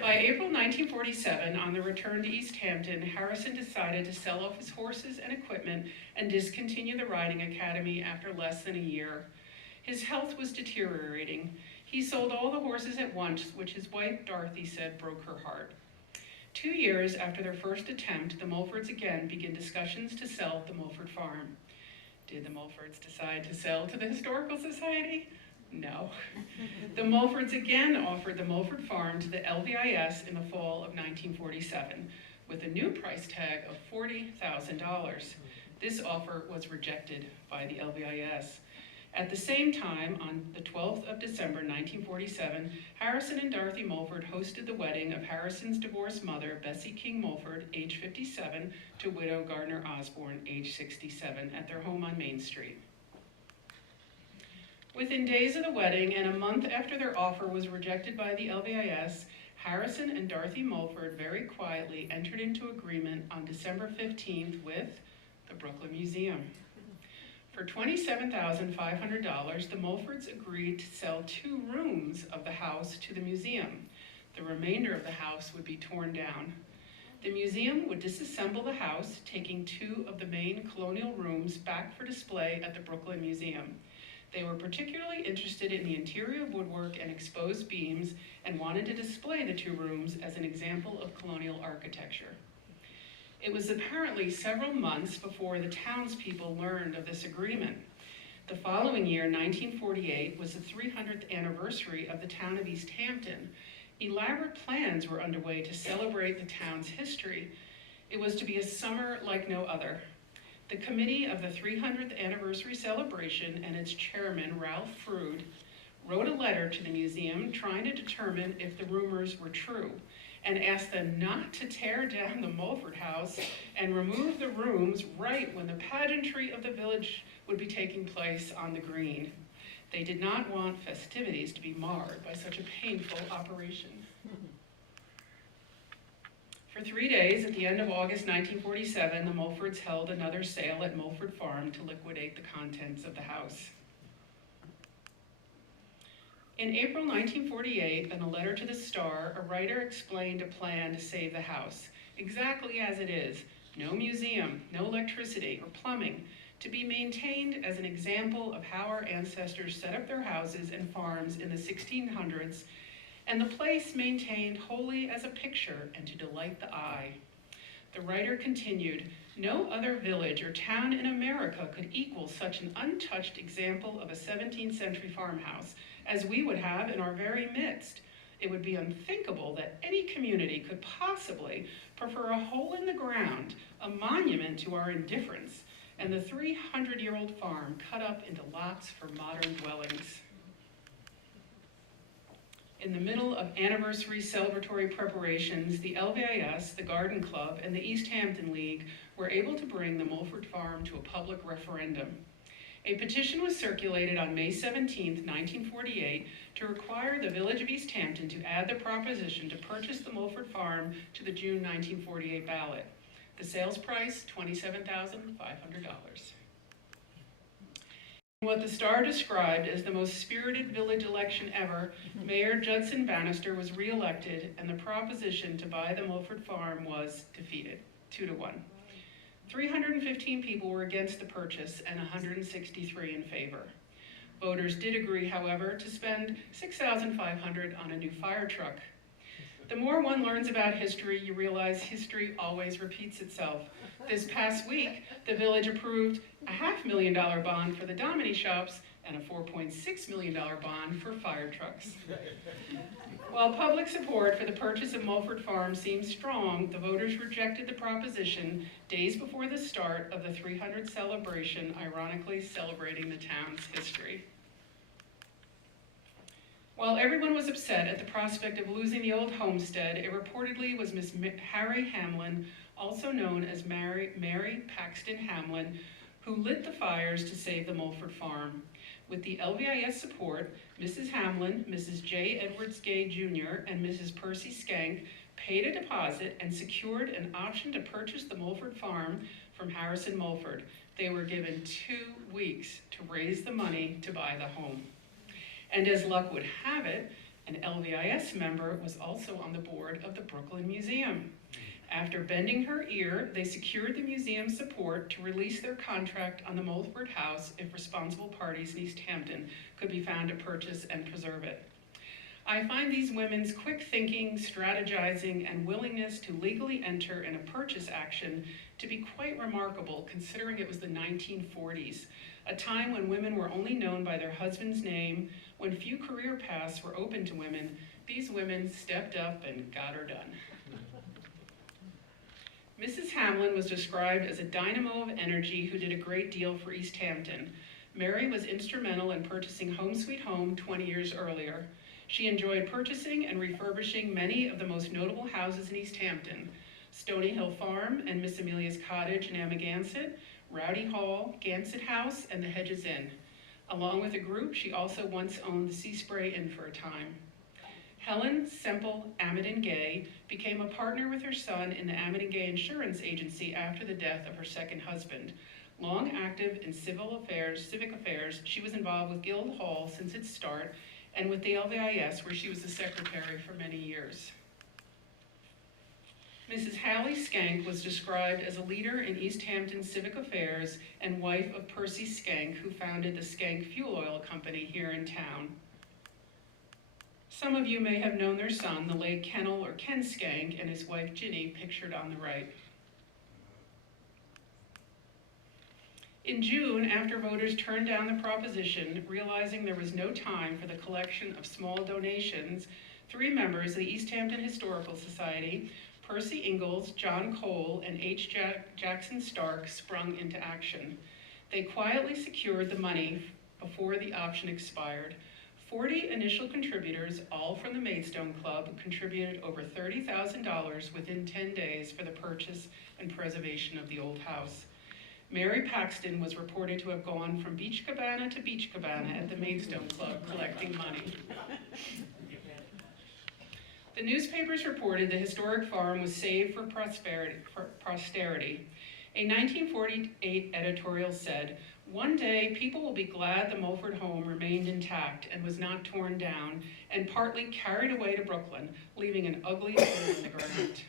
By April 1947, on the return to East Hampton, Harrison decided to sell off his horses and equipment and discontinue the riding academy after less than a year. His health was deteriorating. He sold all the horses at once, which his wife Dorothy said broke her heart. 2 years after their first attempt, the Mulfords again began discussions to sell the Mulford farm. Did the Mulfords decide to sell to the Historical Society? No. The Mulfords again offered the Mulford farm to the LVIS in the fall of 1947. with a new price tag of $40,000. This offer was rejected by the LVIS. At the same time, on the 12th of December 1947, Harrison and Dorothy Mulford hosted the wedding of Harrison's divorced mother, Bessie King Mulford, age 57, to widow Gardner Osborne, age 67, at their home on Main Street. Within days of the wedding and a month after their offer was rejected by the LVIS, Harrison and Dorothy Mulford very quietly entered into agreement on December 15th with the Brooklyn Museum. For $27,500, the Mulfords agreed to sell 2 rooms of the house to the museum. The remainder of the house would be torn down. The museum would disassemble the house, taking 2 of the main colonial rooms back for display at the Brooklyn Museum. They were particularly interested in the interior woodwork and exposed beams and wanted to display the 2 rooms as an example of colonial architecture. It was apparently several months before the townspeople learned of this agreement. The following year, 1948, was the 300th anniversary of the town of East Hampton. Elaborate plans were underway to celebrate the town's history. It was to be a summer like no other. The committee of the 300th anniversary celebration and its chairman, Ralph Frood, wrote a letter to the museum trying to determine if the rumors were true, and asked them not to tear down the Mulford house and remove the rooms right when the pageantry of the village would be taking place on the green. They did not want festivities to be marred by such a painful operation. For 3 days, at the end of August 1947, the Mulfords held another sale at Mulford Farm to liquidate the contents of the house. In April 1948, in a letter to the Star, a writer explained a plan to save the house, exactly as it is: no museum, no electricity or plumbing, to be maintained as an example of how our ancestors set up their houses and farms in the 1600s, and the place maintained wholly as a picture and to delight the eye. The writer continued, no other village or town in America could equal such an untouched example of a 17th century farmhouse as we would have in our very midst. It would be unthinkable that any community could possibly prefer a hole in the ground, a monument to our indifference, and the 300-year-old farm cut up into lots for modern dwellings. In the middle of anniversary celebratory preparations, the LVIS, the Garden Club, and the East Hampton League were able to bring the Mulford Farm to a public referendum. A petition was circulated on May 17, 1948, to require the Village of East Hampton to add the proposition to purchase the Mulford Farm to the June 1948 ballot. The sales price, $27,500. What the Star described as the most spirited village election ever, Mayor Judson Bannister was re-elected, and the proposition to buy the Mulford Farm was defeated, 2-1. 315 people were against the purchase and 163 in favor. Voters did agree, however, to spend $6,500 on a new fire truck. The more one learns about history, you realize history always repeats itself. This past week, the village approved a $500,000 bond for the Domini shops and a $4.6 million bond for fire trucks. While public support for the purchase of Mulford Farm seemed strong, the voters rejected the proposition days before the start of the 300th celebration, ironically celebrating the town's history. While everyone was upset at the prospect of losing the old homestead, it reportedly was Miss Harry Hamlin, also known as Mary Paxton Hamlin, who lit the fires to save the Mulford Farm. With the LVIS support, Mrs. Hamlin, Mrs. J. Edwards Gay Jr., and Mrs. Percy Skank paid a deposit and secured an option to purchase the Mulford Farm from Harrison Mulford. They were given 2 weeks to raise the money to buy the home. And as luck would have it, an LVIS member was also on the board of the Brooklyn Museum. After bending her ear, they secured the museum's support to release their contract on the Mulford house if responsible parties in East Hampton could be found to purchase and preserve it. I find these women's quick thinking, strategizing, and willingness to legally enter in a purchase action to be quite remarkable, considering it was the 1940s, a time when women were only known by their husband's name, when few career paths were open to women. These women stepped up and got her done. Hamlin was described as a dynamo of energy who did a great deal for East Hampton. Mary was instrumental in purchasing Home Sweet Home 20 years earlier. She enjoyed purchasing and refurbishing many of the most notable houses in East Hampton: Stony Hill Farm and Miss Amelia's Cottage in Amagansett, Rowdy Hall, Gansett House, and the Hedges Inn. Along with a group, she also once owned the Sea Spray Inn for a time. Helen Semple Amadon Gay became a partner with her son in the Amadon Gay Insurance Agency after the death of her second husband. Long active in civic affairs, she was involved with Guildhall since its start and with the LVIS, where she was the secretary for many years. Mrs. Hallie Skank was described as a leader in East Hampton civic affairs and wife of Percy Skank, who founded the Skank Fuel Oil Company here in town. Some of you may have known their son, the late Kennel or Ken Skank, and his wife Ginny, pictured on the right. In June, after voters turned down the proposition, realizing there was no time for the collection of small donations, 3 members of the East Hampton Historical Society, Percy Ingalls, John Cole, and H. Jackson Stark, sprung into action. They quietly secured the money before the option expired. 40 initial contributors, all from the Maidstone Club, contributed over $30,000 within 10 days for the purchase and preservation of the old house. Mary Paxton was reported to have gone from beach cabana to beach cabana at the Maidstone Club collecting money. The newspapers reported the historic farm was saved for posterity. A 1948 editorial said, "One day people will be glad the Mulford home remained intact and was not torn down and partly carried away to Brooklyn, leaving an ugly hole in the ground."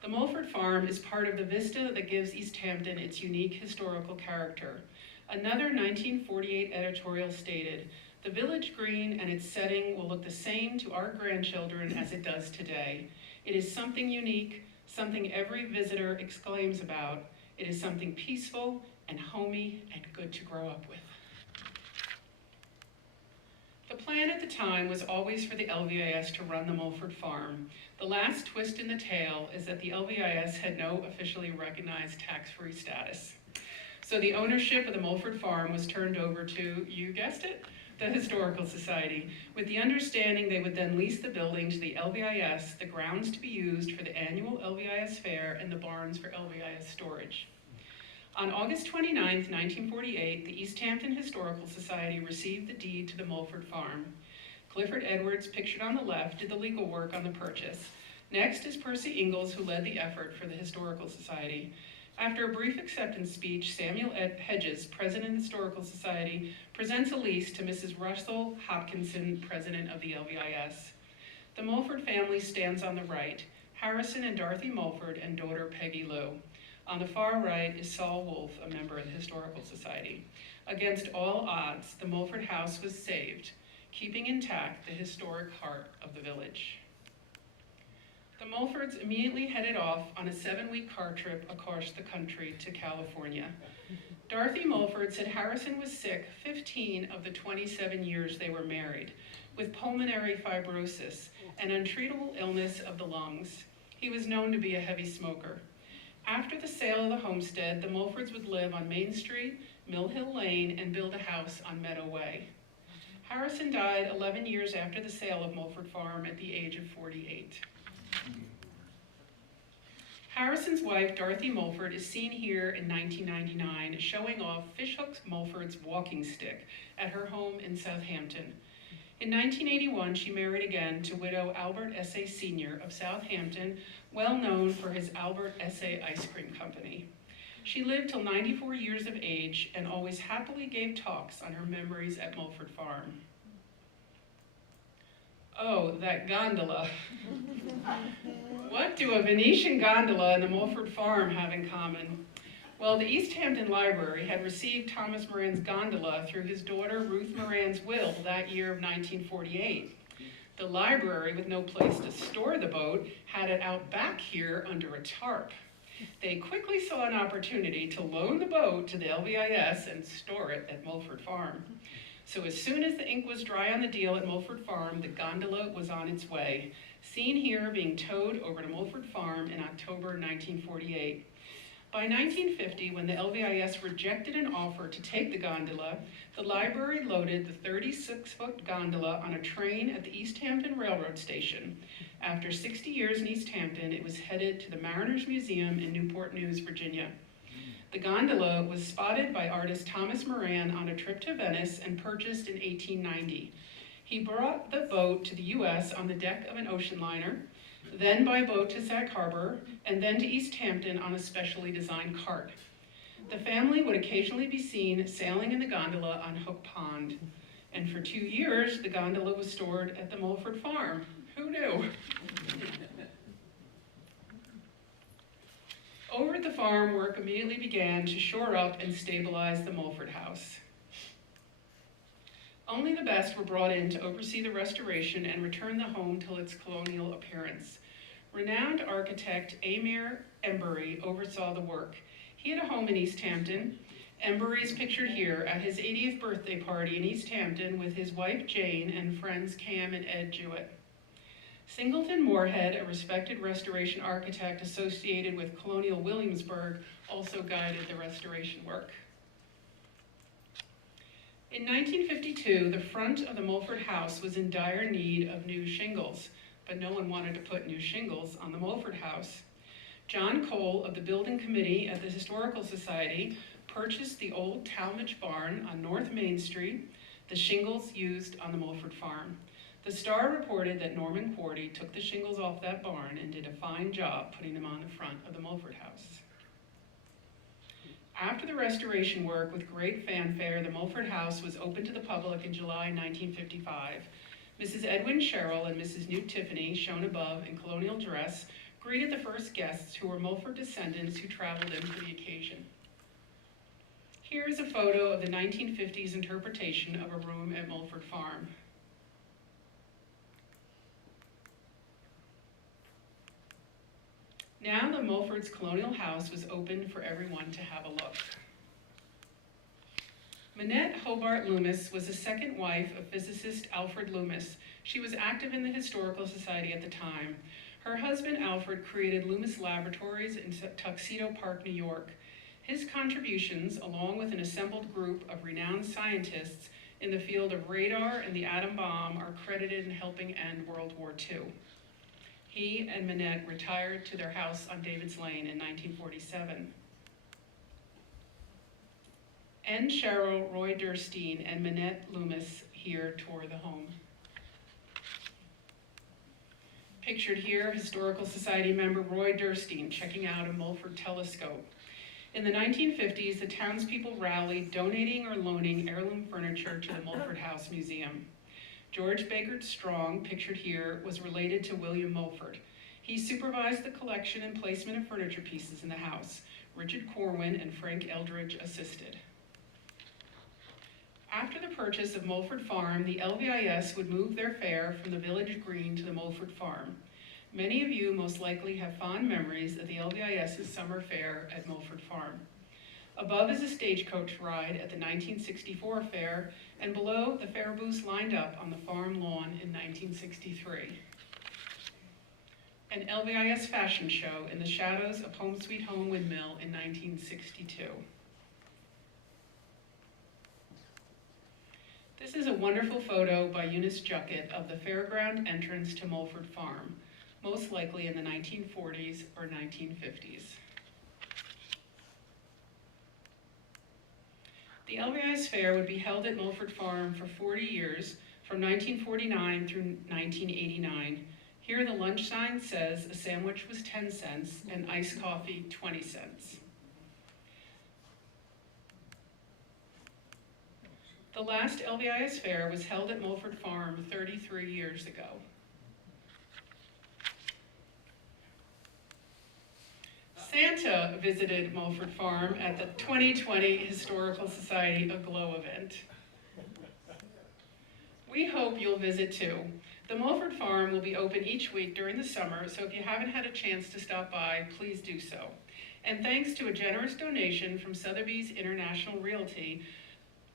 The Mulford farm is part of the vista that gives East Hampton its unique historical character. Another 1948 editorial stated, "The village green and its setting will look the same to our grandchildren as it does today. It is something unique, something every visitor exclaims about. It is something peaceful and homey and good to grow up with." The plan at the time was always for the LVIS to run the Mulford farm. The last twist in the tale is that the LVIS had no officially recognized tax-free status. So the ownership of the Mulford farm was turned over to, you guessed it, the Historical Society, with the understanding they would then lease the building to the LVIS, the grounds to be used for the annual LVIS fair, and the barns for LVIS storage. On August 29, 1948, the East Hampton Historical Society received the deed to the Mulford farm. Clifford Edwards, pictured on the left, did the legal work on the purchase. Next is Percy Ingalls, who led the effort for the Historical Society. After a brief acceptance speech, Samuel Hedges, president of the Historical Society, presents a lease to Mrs. Russell Hopkinson, president of the LVIS. The Mulford family stands on the right, Harrison and Dorothy Mulford and daughter Peggy Lou. On the far right is Saul Wolfe, a member of the Historical Society. Against all odds, the Mulford house was saved, keeping intact the historic heart of the village. The Mulfords immediately headed off on a 7-week car trip across the country to California. Dorothy Mulford said Harrison was sick 15 of the 27 years they were married, with pulmonary fibrosis, an untreatable illness of the lungs. He was known to be a heavy smoker. After the sale of the homestead, the Mulfords would live on Main Street, Mill Hill Lane, and build a house on Meadow Way. Harrison died 11 years after the sale of Mulford Farm at the age of 48. Harrison's wife, Dorothy Mulford, is seen here in 1999 showing off Fishhook Mulford's walking stick at her home in Southampton. In 1981, she married again to widow Albert Essay Sr. of Southampton, well known for his Albert Essay Ice Cream Company. She lived till 94 years of age and always happily gave talks on her memories at Mulford Farm. Oh, that gondola. What do a Venetian gondola and the Mulford Farm have in common? Well, the East Hampton Library had received Thomas Moran's gondola through his daughter Ruth Moran's will that year of 1948. The library, with no place to store the boat, had it out back here under a tarp. They quickly saw an opportunity to loan the boat to the LVIS and store it at Mulford Farm. So as soon as the ink was dry on the deal at Mulford Farm, the gondola was on its way. seen here being towed over to Mulford Farm in October 1948. By 1950, when the LVIS rejected an offer to take the gondola, the library loaded the 36-foot gondola on a train at the East Hampton Railroad Station. After 60 years in East Hampton, it was headed to the Mariners Museum in Newport News, Virginia. The gondola was spotted by artist Thomas Moran on a trip to Venice and purchased in 1890. He brought the boat to the U.S. on the deck of an ocean liner, then by boat to Sag Harbor, and then to East Hampton on a specially designed cart. The family would occasionally be seen sailing in the gondola on Hook Pond. And for 2 years, the gondola was stored at the Mulford Farm. Who knew? Over at the farm, work immediately began to shore up and stabilize the Mulford house. Only the best were brought in to oversee the restoration and return the home to its colonial appearance. Renowned architect Amir Embury oversaw the work. He had a home in East Hampton. Embury is pictured here at his 80th birthday party in East Hampton with his wife Jane and friends Cam and Ed Jewett. Singleton Moorhead, a respected restoration architect associated with colonial Williamsburg, also guided the restoration work. In 1952, the front of the Mulford house was in dire need of new shingles, but no one wanted to put new shingles on the Mulford house. John Cole of the building committee at the Historical Society purchased the old Talmadge barn on North Main Street, the shingles used on the Mulford farm. The Star reported that Norman Quarty took the shingles off that barn and did a fine job putting them on the front of the Mulford house. After the restoration work, with great fanfare, the Mulford house was opened to the public in July 1955. Mrs. Edwin Sherrill and Mrs. Newt Tiffany, shown above in colonial dress, greeted the first guests, who were Mulford descendants who traveled in for the occasion. Here is a photo of the 1950s interpretation of a room at Mulford Farm. Now the Mulford's colonial house was open for everyone to have a look. Minette Hobart Loomis was the second wife of physicist Alfred Loomis. She was active in the Historical Society at the time. Her husband Alfred created Loomis Laboratories in Tuxedo Park, New York. His contributions, along with an assembled group of renowned scientists in the field of radar and the atom bomb, are credited in helping end World War II. He and Minette retired to their house on David's Lane in 1947. N. Cheryl Roy Durstein and Minette Loomis here tour the home. Pictured here, Historical Society member Roy Durstein checking out a Mulford telescope. In the 1950s, the townspeople rallied, donating or loaning heirloom furniture to the Mulford House Museum. George Baker Strong, pictured here, was related to William Mulford. He supervised the collection and placement of furniture pieces in the house. Richard Corwin and Frank Eldridge assisted. After the purchase of Mulford Farm, the LVIS would move their fair from the village green to the Mulford Farm. Many of you most likely have fond memories of the LVIS's summer fair at Mulford Farm. Above is a stagecoach ride at the 1964 fair, and below, the fair booths lined up on the farm lawn in 1963. An LVIS fashion show in the shadows of Home Sweet Home Windmill in 1962. This is a wonderful photo by Eunice Juckett of the fairground entrance to Mulford Farm, most likely in the 1940s or 1950s. The LVIS Fair would be held at Mulford Farm for 40 years, from 1949 through 1989. Here the lunch sign says a sandwich was 10 cents and iced coffee 20 cents. The last LVIS Fair was held at Mulford Farm 33 years ago. Santa visited Mulford Farm at the 2020 Historical Society Aglow event. We hope you'll visit too. The Mulford Farm will be open each week during the summer, so if you haven't had a chance to stop by, please do so. And thanks to a generous donation from Sotheby's International Realty,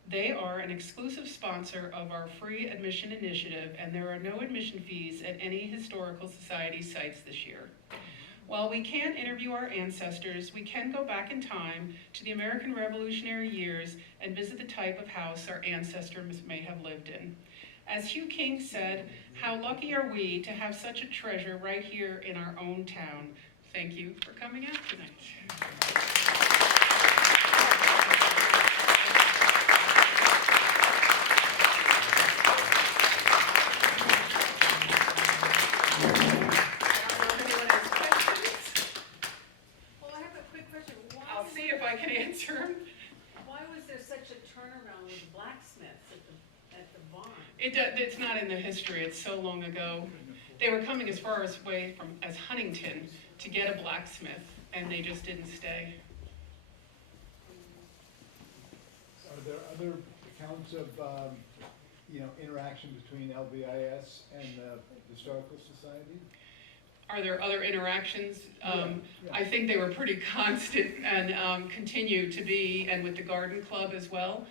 They are an exclusive sponsor of our free admission initiative, and there are no admission fees at any historical society sites this year. While we can't interview our ancestors, we can go back in time to the American Revolutionary years and visit the type of house our ancestors may have lived in. As Hugh King said, how lucky are we to have such a treasure right here in our own town. Thank you for coming out tonight. I'll see if I can answer them. Why was there such a turnaround with blacksmiths at the barn? It's not in the history, it's so long ago. They were coming as far away as Huntington to get a blacksmith, and they just didn't stay. Are there other accounts of, interaction between LVIS and the Historical Society? Are there other interactions? Yeah. I think they were pretty constant and continue to be, and with the garden club as well.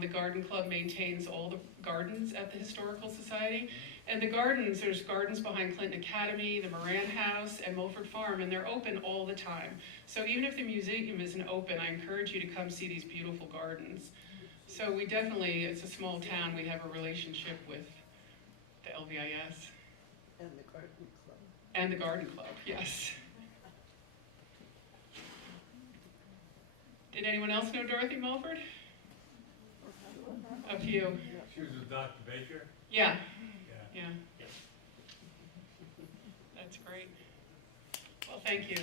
The garden club maintains all the gardens at the Historical Society. And the gardens, there's gardens behind Clinton Academy, the Moran House, and Mulford Farm, and they're open all the time. So even if the museum isn't open, I encourage you to come see these beautiful gardens. So we definitely, it's a small town, we have a relationship with the LVIS. And the garden club. And the garden club, yes. Did anyone else know Dorothy Mulford? A few. She was with Dr. Baker? Yeah, Yeah. yeah. That's great. Well, thank you.